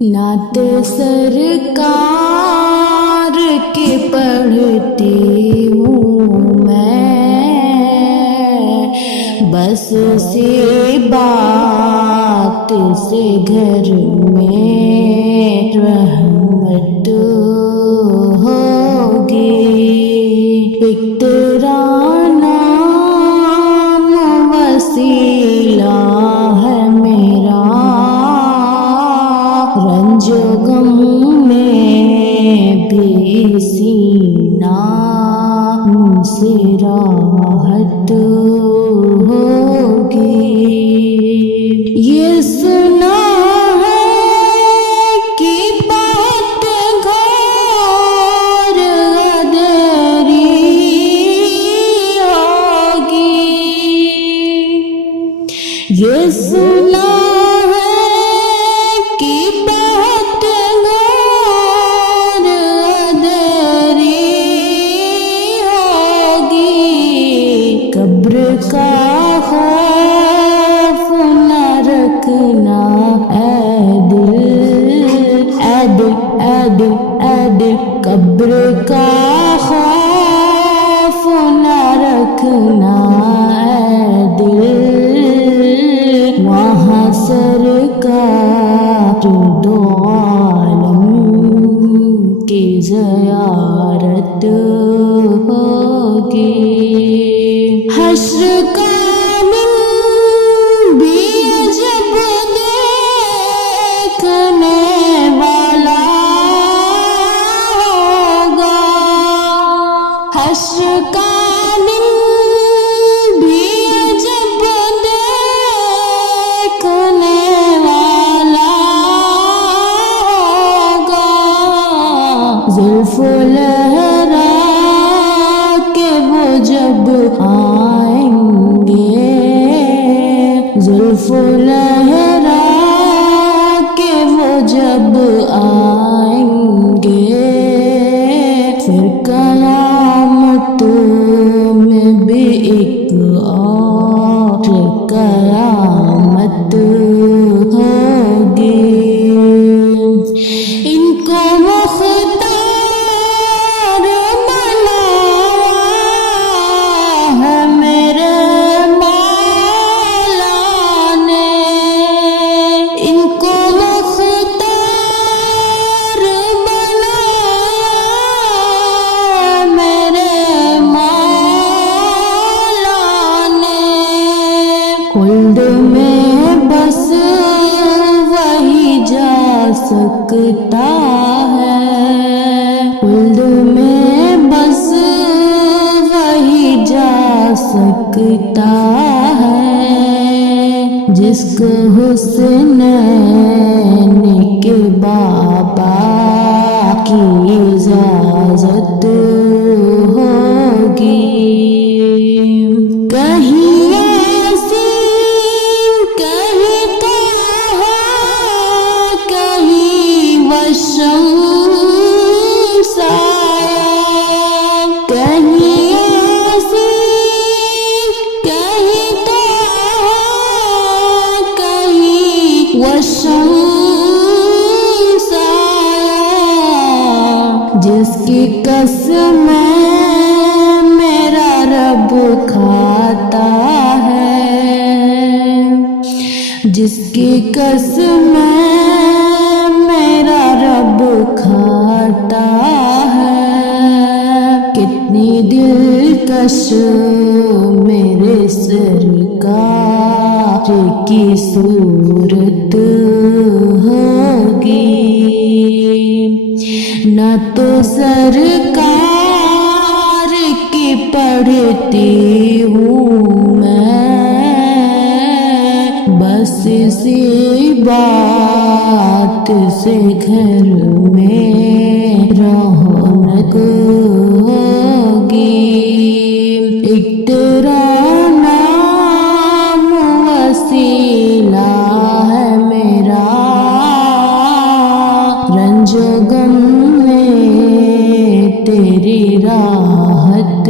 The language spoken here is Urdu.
نعت سرکار کی پڑھتی ہوں میں، بس اسی بات سے گھر میں رحمت ہوگی۔ ایک تیرا نام وسیلہ ہے میرا، رنج و غم میں بھی سینہ سے راحت ہوگی۔ یہ سنا ہے کہ بہت گھور غدری ہوگی، یہ سنا کا خوف نہ رکھنا اے دل، اے دل، اے دل، اے دل، قبر کا خوف نہ رکھنا اے دل، وہاں سرکار دو عالم کی زیارت ہوگی۔ حشر کا دن بھی جب دیکھنے والا ہوگا، حشر کا دن بھی جب دیکھنے والا ہوگا، زلف لہرا کے وہ جب آئیں گے، زلف لہرا کے وہ جب آئیں گے، پھر قیامت میں بھی ایک اور قیامت ہوگی۔ ان کو مختار بنایا ہے میرے مولا نے، ان کو مختار بنایا میرے مولا نے، خلد میں بس وہی جا سکتا ہے، خلد میں بس وہی جا سکتا ہے، جس کو حسنین کے بابا کی اجازت ہوگی۔ کہیں یاسین، کہیں طٰہٰ، کہیں والشمس آیا، کہیں یاسین، کہیں طٰہٰ، کہیں والشمس آیا، جس کی قسم میرا رب کھاتا ہے، جس کی قسم میرا رب کھاتا ہے، کتنی دلکش میرے سرکار کی صورت ہوگی۔ نہ تو سرکار کی پڑھتی ہوں میں، بس اسی بات سے گھر میں رونق ہوگی۔ ایک تیرا نام وسیلہ ہے میرا، رنج و غم میں تیری راحت